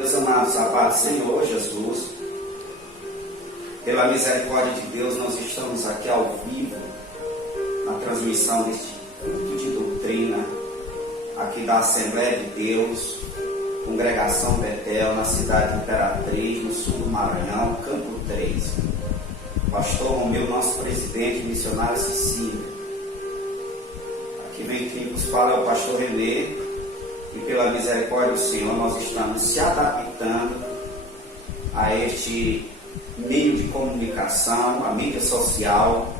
Meus amados, a paz do Senhor Jesus, pela misericórdia de Deus, nós estamos aqui ao vivo, na transmissão deste culto de doutrina, aqui da Assembleia de Deus, Congregação Betel, na cidade de Imperatriz, no sul do Maranhão, Campo 3. Pastor Romeu, nosso presidente, missionário Cecília. Aqui vem quem nos fala é o pastor Renê, e pela misericórdia do Senhor nós estamos se adaptando a este meio de comunicação, a mídia social,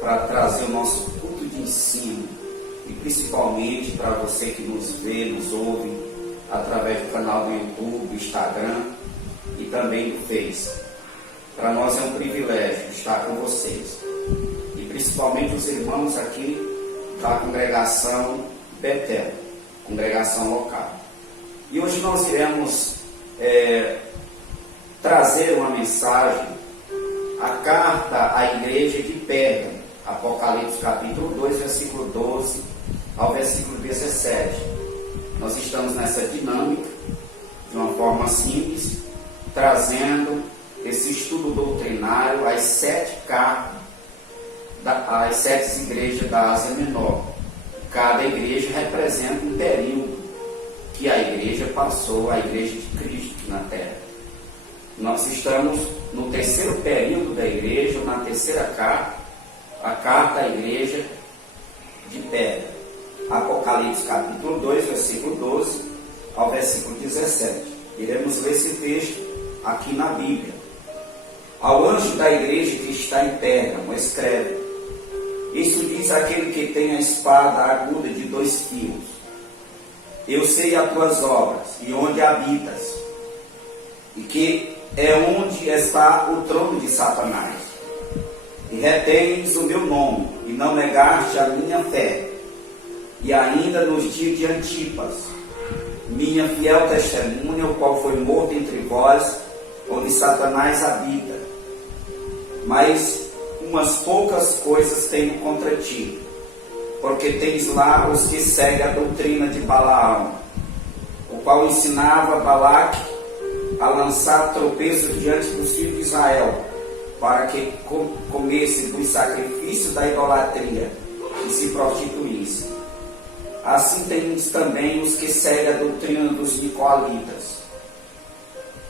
para trazer o nosso culto de ensino, e principalmente para você que nos vê, nos ouve, através do canal do YouTube, do Instagram e também do Face. Para nós é um privilégio estar com vocês, e principalmente os irmãos aqui da congregação Betel, congregação local. E hoje nós iremos trazer uma mensagem, a carta à igreja de Pérgamo, Apocalipse capítulo 2, versículo 12 ao versículo 17. Nós estamos nessa dinâmica, de uma forma simples, trazendo esse estudo doutrinário às 7 cartas, às 7 igrejas da Ásia Menor. Cada igreja representa um período que a igreja passou, a igreja de Cristo na terra. Nós estamos no terceiro período da igreja, na terceira carta, a carta à igreja de Pérgamo. Apocalipse capítulo 2, versículo 12 ao versículo 17. Iremos ler esse texto aqui na Bíblia. Ao anjo da igreja que está em Pérgamo, escreve: isso diz aquele que tem a espada aguda de 2 fios. Eu sei as tuas obras e onde habitas, e que é onde está o trono de Satanás. E retens o meu nome, e não negaste a minha fé. E ainda nos dias de Antipas, minha fiel testemunha, o qual foi morto entre vós, onde Satanás habita. Mas umas poucas coisas tenho contra ti, porque tens lá os que seguem a doutrina de Balaão, o qual ensinava Balaque a lançar tropeços diante dos filhos de Israel, para que comesse dos sacrifícios da idolatria e se prostituísse. Assim tens também os que seguem a doutrina dos nicolaítas.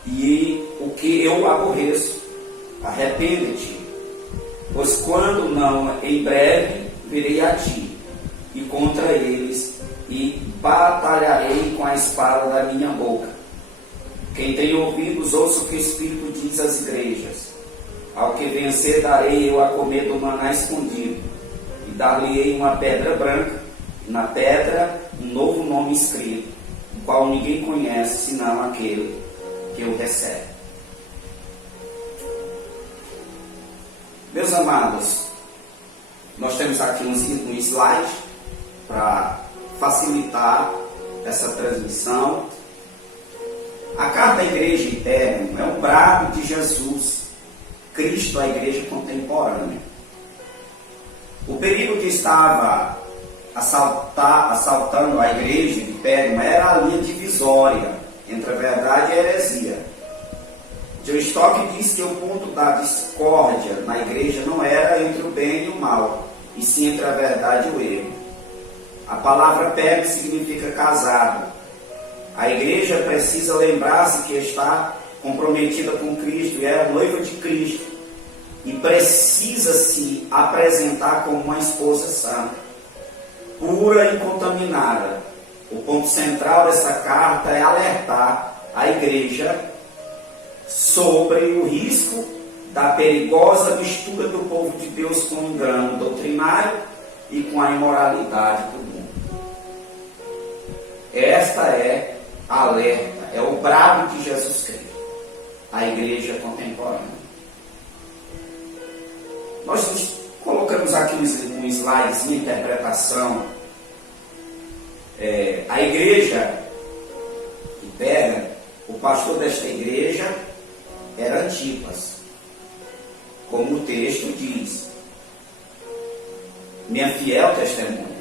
E o que eu aborreço, arrepende-te, pois quando não, em breve virei a ti, e contra eles, e batalharei com a espada da minha boca. Quem tem ouvidos, ouça o que o Espírito diz às igrejas. Ao que vencer, darei eu a comer do maná escondido, e dar-lhe-ei uma pedra branca, e na pedra um novo nome escrito, o qual ninguém conhece, senão aquele que o recebe. Meus amados, nós temos aqui um slide para facilitar essa transmissão. A carta à igreja de Pérgamo é um brado de Jesus, Cristo à igreja contemporânea. O perigo que estava assaltando a igreja de Pérgamo era a linha divisória entre a verdade e a heresia. John Stott diz que o ponto da discórdia na igreja não era entre o bem e o mal, e sim entre a verdade e o erro. A palavra Pérgamo significa casado. A igreja precisa lembrar-se que está comprometida com Cristo e é a noiva de Cristo, e precisa se apresentar como uma esposa santa, pura e incontaminada. O ponto central dessa carta é alertar a igreja sobre o risco da perigosa mistura do povo de Deus com o engano doutrinário e com a imoralidade do mundo. Esta é a alerta, é o brado de Jesus Cristo, a igreja contemporânea. Nós colocamos aqui um slide de interpretação. A igreja de Pérgamo, o pastor desta igreja era Antipas, como o texto diz, minha fiel testemunha.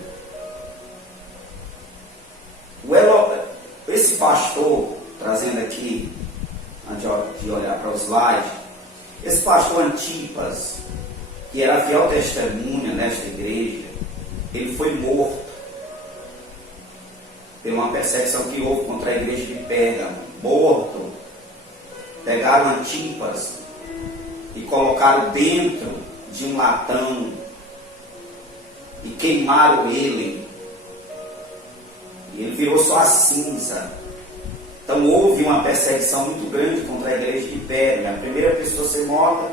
Esse pastor trazendo aqui, antes de olhar para o slide, esse pastor Antipas, que era fiel testemunha nesta igreja, ele foi morto. Tem uma perseguição que houve contra a igreja de Pérgamo. Morto. Pegaram Antipas e colocaram dentro de um latão e queimaram ele. E ele virou só a cinza. Então houve uma perseguição muito grande contra a igreja de Pérgamo. A primeira pessoa a ser morta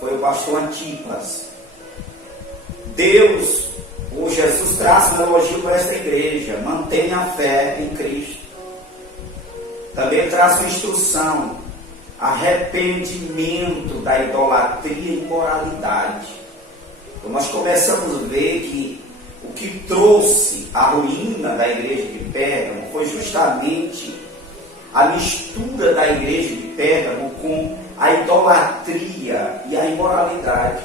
foi o pastor Antipas. Deus, ou Jesus, traça um elogio para esta igreja: mantenha a fé em Cristo. Também traz uma instrução: arrependimento da idolatria e imoralidade. Então nós começamos a ver que o que trouxe a ruína da igreja de Pérgamo foi justamente a mistura da igreja de Pérgamo com a idolatria e a imoralidade.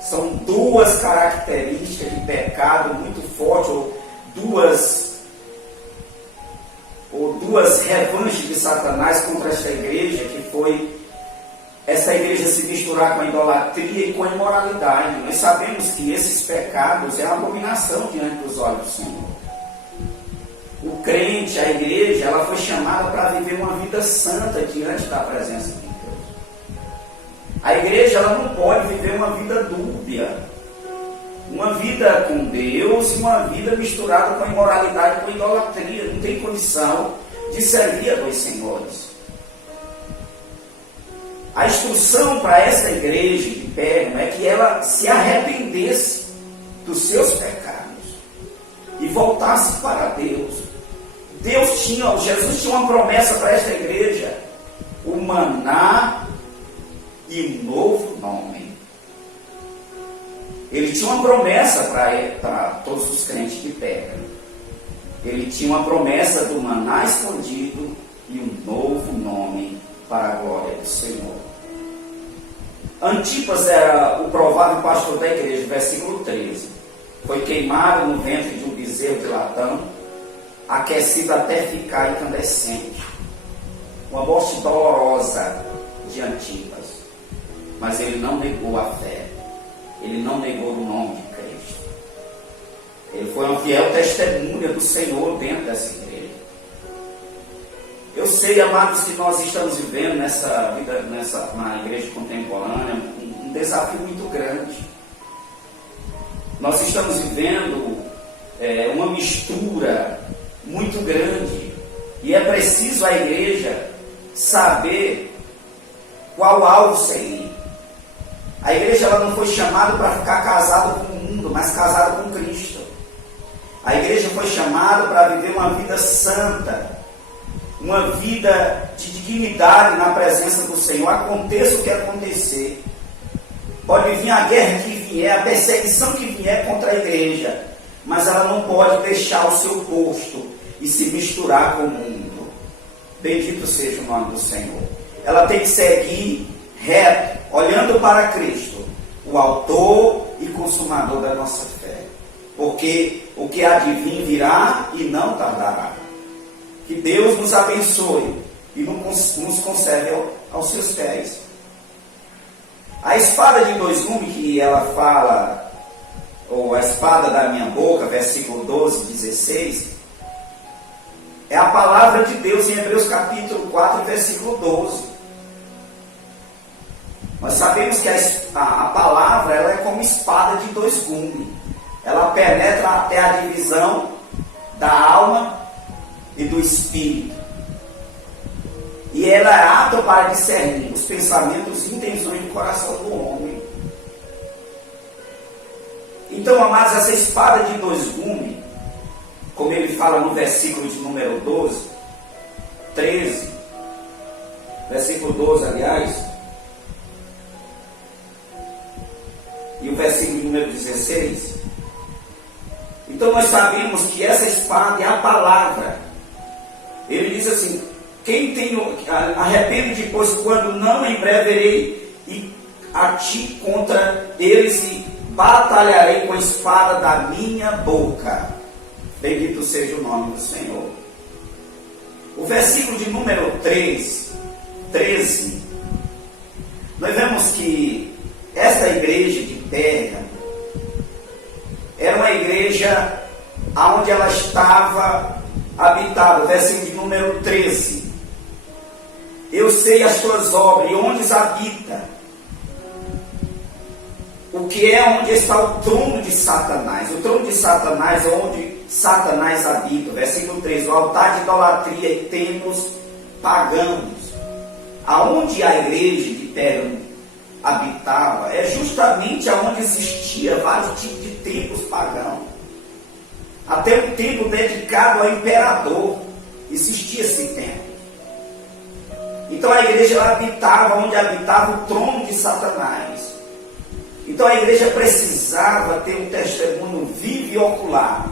São duas características de pecado muito fortes, ou duas revanches de Satanás contra esta igreja, que foi essa igreja se misturar com a idolatria e com a imoralidade. Nós sabemos que esses pecados é uma abominação diante dos olhos do Senhor. O crente, a igreja, ela foi chamada para viver uma vida santa diante da presença de Deus. A igreja, ela não pode viver uma vida dúbia, uma vida com Deus e uma vida misturada com a imoralidade, com a idolatria. Não tem condição de servir a dois senhores. A instrução para essa igreja de Pérgamo é que ela se arrependesse dos seus pecados e voltasse para Deus. Jesus tinha uma promessa para esta igreja: o maná e um novo nome. Ele tinha uma promessa para todos os crentes de Pérgamo. Ele tinha uma promessa do maná escondido e um novo nome para a glória do Senhor. Antipas era o provável pastor da igreja, versículo 13. Foi queimado no ventre de um bezerro de latão, aquecido até ficar incandescente. Uma morte dolorosa de Antipas. Mas ele não negou a fé. Ele não negou o nome de Cristo. Ele foi uma fiel testemunha do Senhor dentro dessa igreja. Eu sei, amados, que nós estamos vivendo nessa vida, na igreja contemporânea, um desafio muito grande. Nós estamos vivendo uma mistura muito grande. E é preciso a igreja saber qual alvo seguir. A igreja, ela não foi chamada para ficar casada com o mundo, mas casada com Cristo. A igreja foi chamada para viver uma vida santa, uma vida de dignidade na presença do Senhor. Aconteça o que acontecer, pode vir a guerra que vier, a perseguição que vier contra a igreja, mas ela não pode deixar o seu posto e se misturar com o mundo. Bendito seja o nome do Senhor. Ela tem que seguir reto, olhando para Cristo, o autor e consumador da nossa fé. Porque o que há de vir virá e não tardará. Que Deus nos abençoe e nos conserve aos seus pés. A espada de dois gumes que ela fala, ou a espada da minha boca, versículo 12, 16, é a palavra de Deus em Hebreus capítulo 4, versículo 12. Nós sabemos que a palavra, ela é como espada de dois gumes. Ela penetra até a divisão da alma e do espírito. E ela é apta para discernir os pensamentos e intenções do coração do homem. Então, amados, essa espada de dois gumes, como ele fala no versículo de número 13, versículo 12, aliás, e o versículo número 16. Então nós sabemos que essa espada é a palavra. Ele diz assim: quem tem, arrepende depois, quando não, em breve verei a ti contra eles e batalharei com a espada da minha boca. Bendito seja o nome do Senhor. versículo de número 13, nós vemos que esta igreja de Pérgamo era uma igreja onde ela estava habitada. Versículo de número 13. Eu sei as tuas obras e onde habita. O que é onde está o trono de Satanás. O trono de Satanás é onde Satanás habita. Versículo 13. O altar de idolatria e templos pagãos. Aonde a igreja de Pérgamo habitava é justamente aonde existia vários tipos de templos pagãos. Até um templo dedicado ao imperador. Existia esse templo. Então a igreja ela habitava onde habitava o trono de Satanás. Então a igreja precisava ter um testemunho vivo e ocular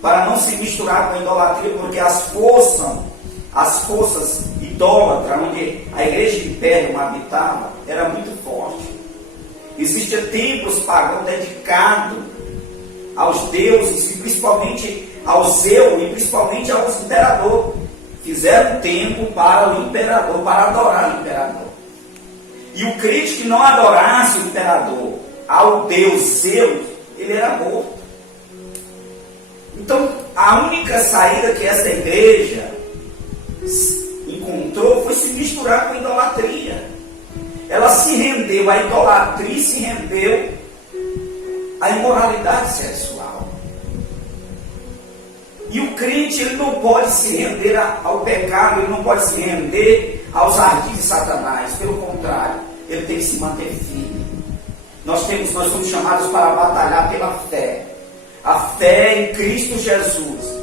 para não se misturar com a idolatria, porque as forças idólatras onde a igreja de Pérgamo habitava era muito forte. Existiam templos pagãos dedicados aos deuses e principalmente ao Zeus e principalmente aos imperadores. Fizeram um templo para o imperador, para adorar o imperador. E o crente que não adorasse o imperador, ao Deus Zeus, ele era morto. Então, a única saída que essa igreja encontrou foi se misturar com a idolatria. Ela se rendeu à idolatria e se rendeu à imoralidade sexual. E o crente ele não pode se render ao pecado, ele não pode se render aos ardis de Satanás. Pelo contrário, ele tem que se manter firme. Nós somos chamados para batalhar pela fé. A fé em Cristo Jesus.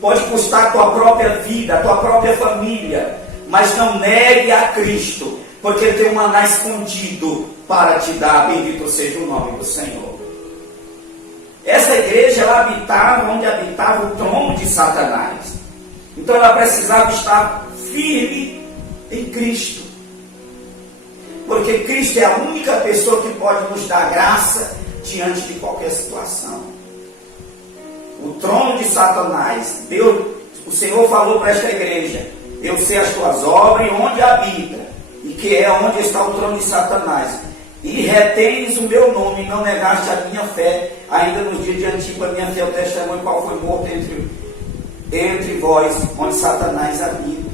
Pode custar a tua própria vida, a tua própria família, mas não negue a Cristo, porque Ele tem um maná escondido para te dar. Bendito seja o nome do Senhor. Essa igreja ela habitava onde habitava o trono de Satanás. Então ela precisava estar firme em Cristo. Porque Cristo é a única pessoa que pode nos dar graça diante de qualquer situação. O trono de Satanás, o Senhor falou para esta igreja: eu sei as tuas obras e onde habita, e que é onde está o trono de Satanás. E retens o meu nome e não negaste a minha fé, ainda nos dias de Antigo, a minha fé é o testemunho qual foi morto entre vós, onde Satanás habita.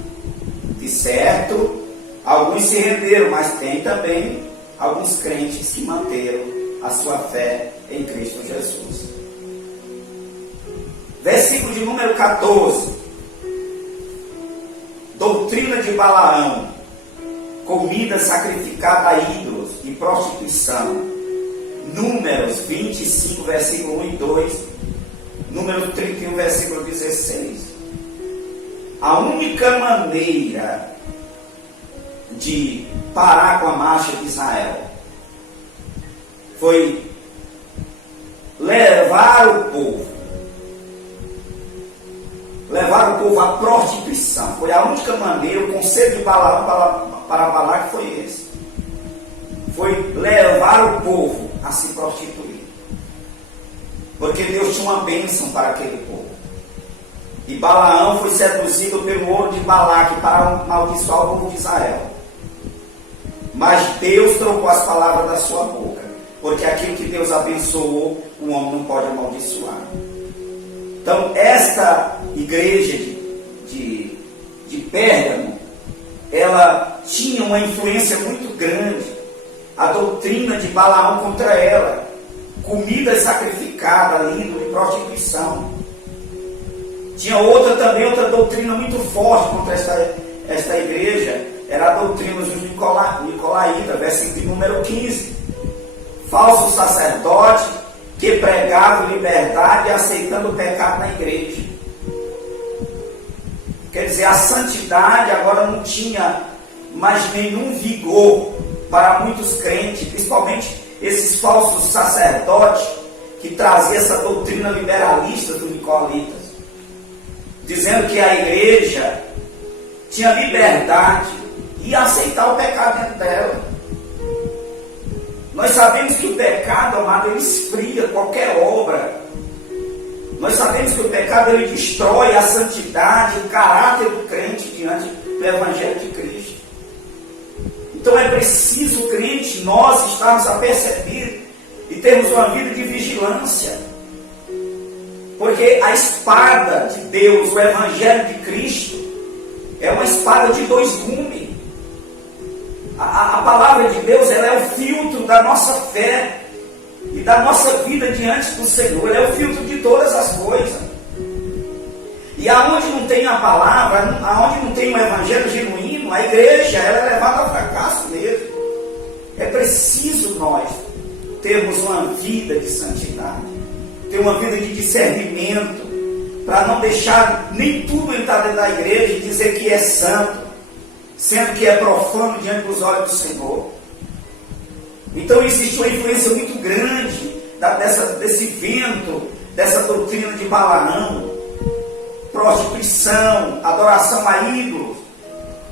De certo, alguns se renderam, mas tem também alguns crentes que manteram a sua fé em Cristo Jesus. Versículo de número 14. Doutrina de Balaão. Comida sacrificada a ídolos e prostituição. Números 25, versículo 1 e 2. Número 31, versículo 16. A única maneira de parar com a marcha de Israel foi levar o povo à prostituição. Foi a única maneira. O conselho de Balaão para Balaque foi esse. Foi levar o povo a se prostituir. Porque Deus tinha uma bênção para aquele povo. E Balaão foi seduzido pelo ouro de Balaque para amaldiçoar o povo de Israel. Mas Deus trocou as palavras da sua boca. Porque aquilo que Deus abençoou, o homem não pode amaldiçoar. Então, esta igreja de Pérgamo, ela tinha uma influência muito grande. A doutrina de Balaão contra ela. Comida sacrificada, ídolo e prostituição. Tinha outra doutrina muito forte contra esta igreja. Era a doutrina dos Nicolaítas, versículo número 15. Falso sacerdote que pregava liberdade aceitando o pecado na igreja. Quer dizer, a santidade agora não tinha mais nenhum vigor para muitos crentes, principalmente esses falsos sacerdotes que traziam essa doutrina liberalista dos nicolaítas, dizendo que a igreja tinha liberdade e aceitar o pecado dentro dela. Nós sabemos que o pecado, amado, ele esfria qualquer obra. Nós sabemos que o pecado ele destrói a santidade, o caráter do crente. crente diante do Evangelho de Cristo. Então é preciso o crente, nós estarmos apercebidos e termos uma vida de vigilância. Porque a espada de Deus, o Evangelho de Cristo, é uma espada de dois gumes. A palavra de Deus, ela é o filtro da nossa fé e da nossa vida diante do Senhor. Ela é o filtro de todas as coisas. E aonde não tem a palavra, aonde não tem um evangelho genuíno, a igreja ela é levada ao fracasso mesmo. É preciso nós termos uma vida de santidade, ter uma vida de discernimento, para não deixar nem tudo entrar dentro da igreja e dizer que é santo, sendo que é profano diante dos olhos do Senhor. Então existe uma influência muito grande desse vento, dessa doutrina de Balaão, prostituição, adoração a ídolos.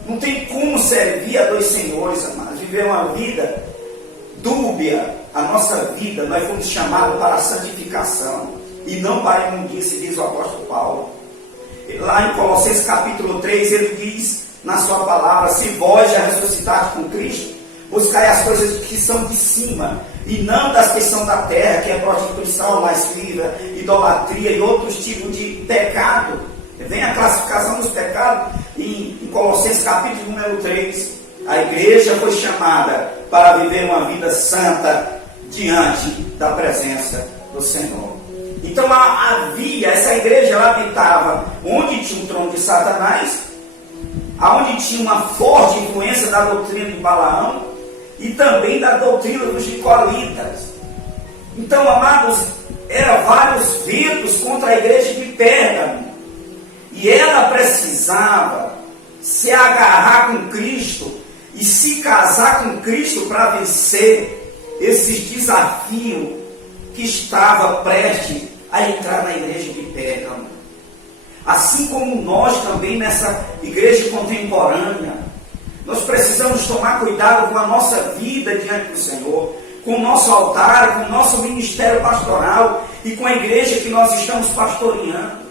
Não tem como servir a dois senhores, amados, viver uma vida dúbia. A nossa vida, nós fomos chamados para a santificação e não para a imundície, diz o apóstolo Paulo. Lá em Colossenses capítulo 3, ele diz na sua palavra: se vós já ressuscitaste com Cristo, buscai as coisas que são de cima, e não das que são da terra, que é prostituição, lascívia, idolatria e outros tipos de pecado. Vem a classificação dos pecados em Colossenses capítulo número 3. A igreja foi chamada para viver uma vida santa diante da presença do Senhor. Então havia, essa igreja ela habitava onde tinha o trono de Satanás, aonde tinha uma forte influência da doutrina de Balaão e também da doutrina dos nicolaítas. Então, amados, eram vários ventos contra a igreja de Pérgamo, e ela precisava se agarrar com Cristo e se casar com Cristo para vencer esses desafios que estava prestes a entrar na igreja de Pérgamo. Assim como nós também nessa igreja contemporânea, nós precisamos tomar cuidado com a nossa vida diante do Senhor, com o nosso altar, com o nosso ministério pastoral e com a igreja que nós estamos pastoreando.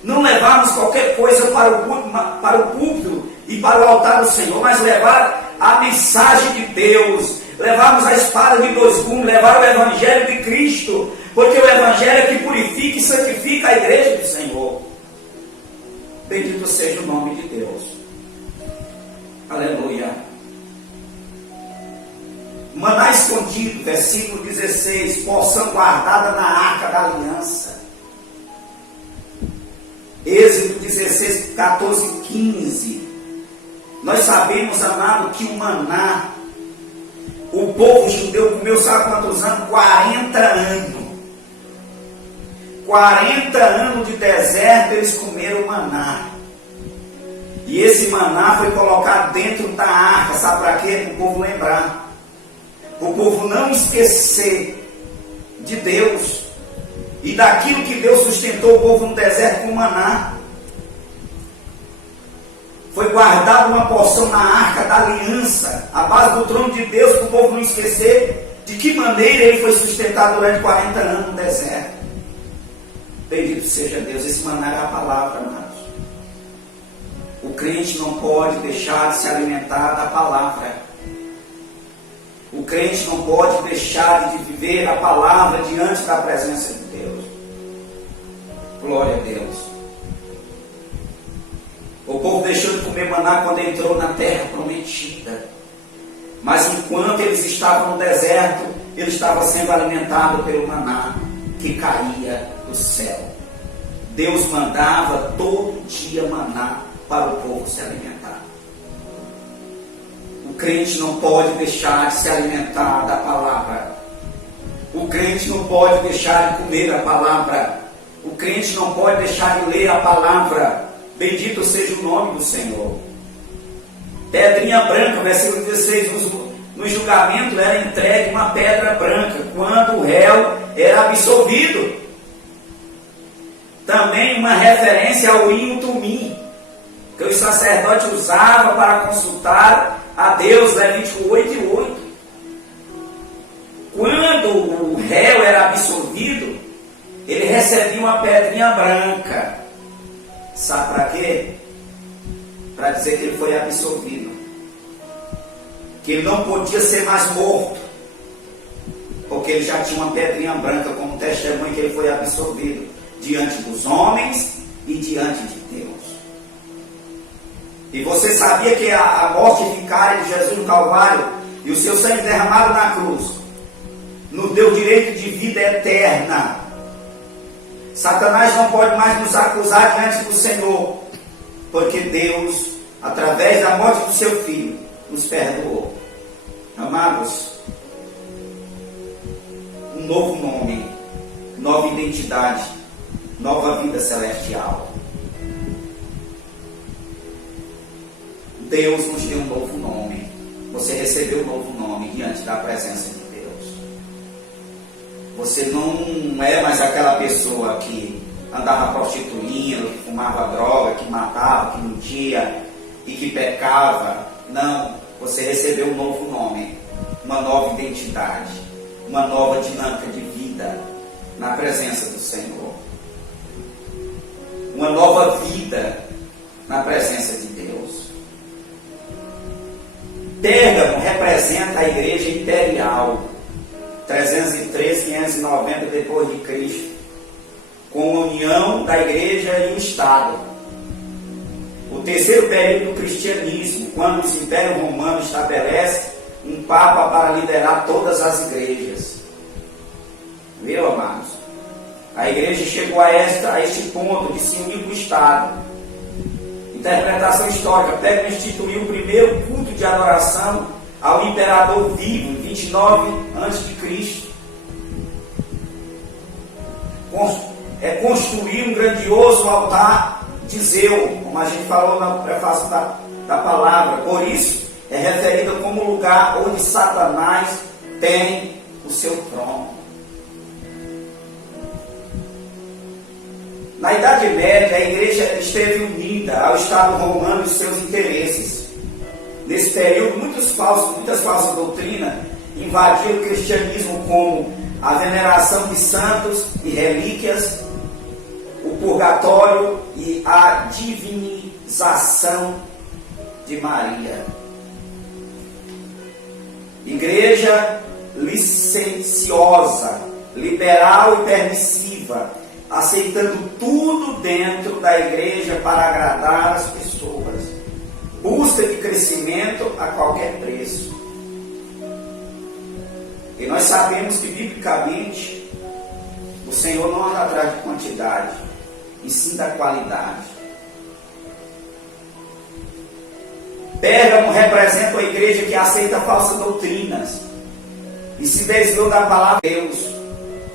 Não levarmos qualquer coisa para o púlpito e para o altar do Senhor, mas levar a mensagem de Deus, levarmos a espada de dois gumes, levar o Evangelho de Cristo, porque o Evangelho é que purifica e santifica a igreja do Senhor. Bendito seja o nome de Deus. Aleluia. Maná escondido, versículo 16, porção guardada na arca da aliança. Êxodo 16, 14, 15. Nós sabemos, amado, que o maná, o povo judeu comeu, sabe quantos anos? 40 anos. 40 anos de deserto eles comeram maná. E esse maná foi colocado dentro da arca, sabe para quê? Para o povo lembrar. Para o povo não esquecer de Deus e daquilo que Deus sustentou o povo no deserto com maná. Foi guardada uma porção na arca da aliança, a base do trono de Deus, para o povo não esquecer de que maneira ele foi sustentado durante 40 anos no deserto. Bendito seja Deus. Esse maná é a palavra, amados. O crente não pode deixar de se alimentar da palavra. O crente não pode deixar de viver a palavra diante da presença de Deus. Glória a Deus. O povo deixou de comer maná quando entrou na terra prometida. Mas enquanto eles estavam no deserto, eles estavam sendo alimentados pelo maná que caía do céu. Deus mandava todo dia maná para o povo se alimentar. O crente não pode deixar de se alimentar da palavra. O crente não pode deixar de comer a palavra. O crente não pode deixar de ler a palavra. Bendito seja o nome do Senhor. Pedrinha branca, versículo 16, no julgamento era entregue uma pedra branca, quando o réu era absolvido. Também uma referência ao Urim e Tumim, que os sacerdotes usavam para consultar a Deus, Levítico 8:8. Quando o réu era absolvido, ele recebia uma pedrinha branca. Sabe para quê? para dizer que ele foi absolvido, que ele não podia ser mais morto, porque ele já tinha uma pedrinha branca como testemunho que ele foi absolvido diante dos homens e diante de Deus. E você sabia que a morte vicária de Jesus no Calvário e o seu sangue derramado na cruz nos deu direito de vida eterna. Satanás não pode mais nos acusar diante do Senhor, porque Deus, através da morte do seu Filho, nos perdoou. Amados, um novo nome, nova identidade, nova vida celestial. Deus nos deu um novo nome. Você recebeu um novo nome diante da presença de Deus. Você não é mais aquela pessoa que andava prostituindo, que fumava droga, que matava, que mentia e que pecava. Não, você recebeu um novo nome, uma nova identidade, uma nova dinâmica de vida na presença do Senhor. Uma nova vida na presença de Deus. Pérgamo representa a igreja imperial, 303, 590 depois de Cristo, com a união da igreja e o Estado. O terceiro período do cristianismo, quando o Império Romano estabelece um Papa para liderar todas as igrejas. Viu, amados? A igreja chegou a este ponto de se unir com o Estado. Interpretação histórica. Pérgamo instituiu o primeiro culto de adoração ao imperador vivo, em 29 a.C. Construir um grandioso altar de Zeu, como a gente falou no prefácio da palavra. Por isso, é referida como lugar onde Satanás tem o seu trono. Na Idade Média, a igreja esteve unida ao Estado romano e seus interesses. Nesse período, muitas falsas doutrinas invadiram o cristianismo, como a veneração de santos e relíquias, o purgatório e a divinização de Maria. Igreja licenciosa, liberal e permissiva, aceitando tudo dentro da igreja para agradar as pessoas. Busca de crescimento a qualquer preço. E nós sabemos que, biblicamente, o Senhor não anda atrás de quantidade, e sim da qualidade. Pérgamo representa a igreja que aceita falsas doutrinas e se desviou da palavra de Deus,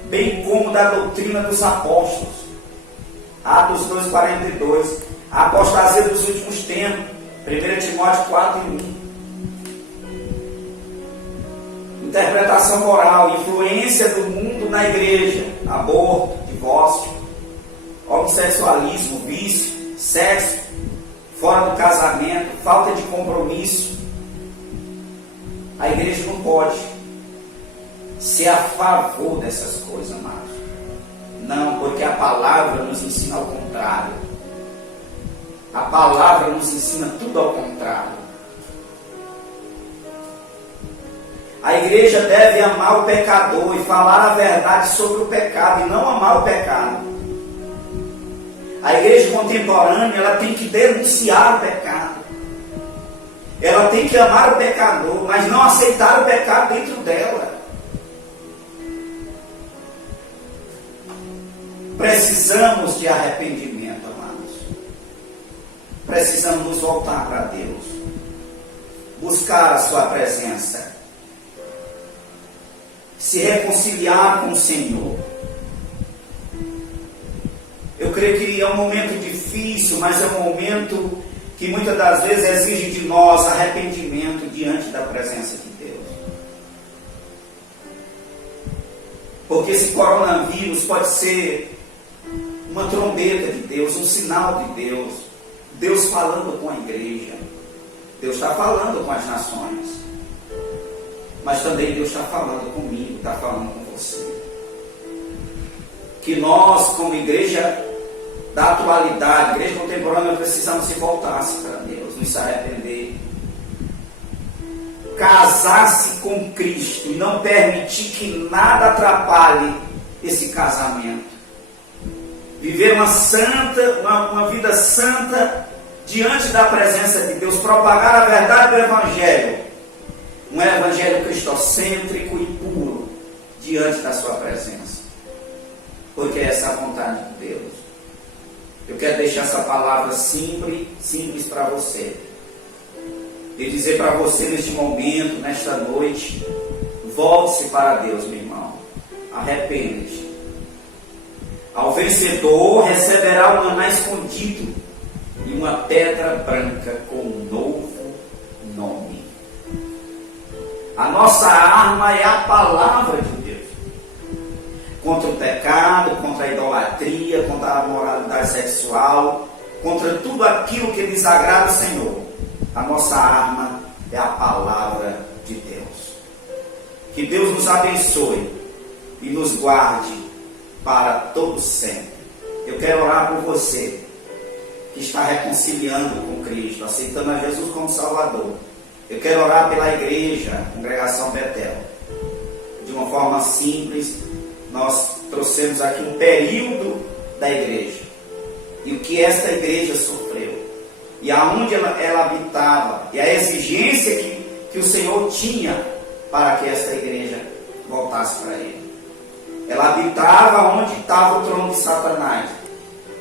bem como da doutrina dos apóstolos. Atos 2,42. A apostasia dos últimos tempos. 1 Timóteo 4:1. Interpretação moral. Influência do mundo na igreja. Aborto, divórcio, homossexualismo, vício, sexo fora do casamento, falta de compromisso. A igreja não pode ser a favor dessas coisas, amados. Não, porque a palavra nos ensina ao contrário. A palavra nos ensina tudo ao contrário. A igreja deve amar o pecador e falar a verdade sobre o pecado e não amar o pecado. A igreja contemporânea, ela tem que denunciar o pecado. Ela tem que amar o pecador, mas não aceitar o pecado dentro dela. Precisamos de arrependimento, amados. Precisamos nos voltar para Deus. Buscar a sua presença. Se reconciliar com o Senhor. Eu creio que é um momento difícil, mas é um momento que muitas das vezes exige de nós arrependimento diante da presença de Deus. Porque esse coronavírus pode ser uma trombeta de Deus, um sinal de Deus. Deus falando com a igreja. Deus está falando com as nações. Mas também Deus está falando comigo, está falando com você. Que nós, como igreja da atualidade, a igreja contemporânea, precisamos se voltar-se para Deus, nos arrepender, casar-se com Cristo e não permitir que nada atrapalhe esse casamento. Viver uma vida santa diante da presença de Deus, propagar a verdade do Evangelho, um Evangelho cristocêntrico e puro diante da sua presença, porque essa é a vontade de Deus. Eu quero deixar essa palavra simples para você, e dizer para você neste momento, nesta noite: volte-se para Deus, meu irmão, arrependa-te. Ao vencedor receberá um maná escondido e uma pedra branca com um novo nome. A nossa arma é a palavra de Deus. Contra o pecado, contra a idolatria, contra a moralidade sexual, contra tudo aquilo que desagrada o Senhor. A nossa arma é a palavra de Deus. Que Deus nos abençoe e nos guarde para todo sempre. Eu quero orar por você que está reconciliando com Cristo, aceitando a Jesus como Salvador. Eu quero orar pela igreja, a Congregação Betel. De uma forma simples, nós trouxemos aqui um período da igreja e o que esta igreja sofreu, e aonde ela habitava, e a exigência que o Senhor tinha para que esta igreja voltasse para Ele. Ela habitava onde estava o trono de Satanás,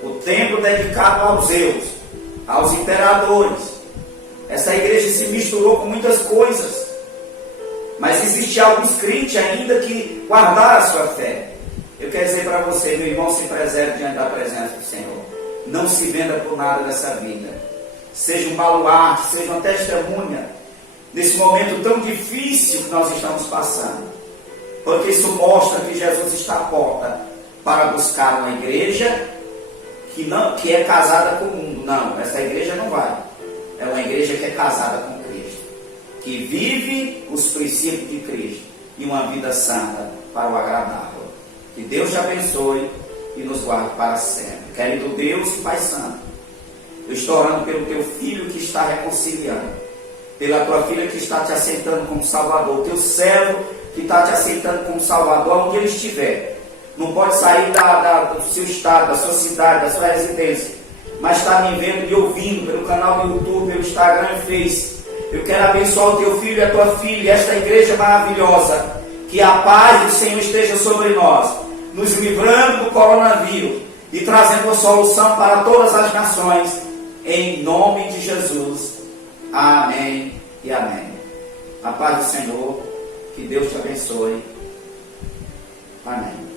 o templo dedicado aos Zeus, aos imperadores. Essa igreja se misturou com muitas coisas, mas existe alguns crentes ainda que guardaram a sua fé. Eu quero dizer para você, meu irmão, se preserve diante da presença do Senhor. Não se venda por nada dessa vida. Seja um baluarte, seja uma testemunha nesse momento tão difícil que nós estamos passando. Porque isso mostra que Jesus está à porta para buscar uma igreja que é casada com o mundo. Não, essa igreja não vai. É uma igreja que é casada com Cristo, que vive os princípios de Cristo e uma vida santa para o agradá-lo. Que Deus te abençoe e nos guarde para sempre. Querido Deus e Pai Santo, eu estou orando pelo teu filho que está reconciliando, pela tua filha que está te aceitando como Salvador, teu servo que está te aceitando como Salvador, onde ele estiver. Não pode sair do seu estado, da sua cidade, da sua residência, mas está me vendo e ouvindo pelo canal do YouTube, pelo Instagram e Face. Eu quero abençoar o teu filho e a tua filha, esta igreja maravilhosa. Que a paz do Senhor esteja sobre nós, nos livrando do coronavírus e trazendo a solução para todas as nações, em nome de Jesus. Amém e amém. A paz do Senhor, que Deus te abençoe. Amém.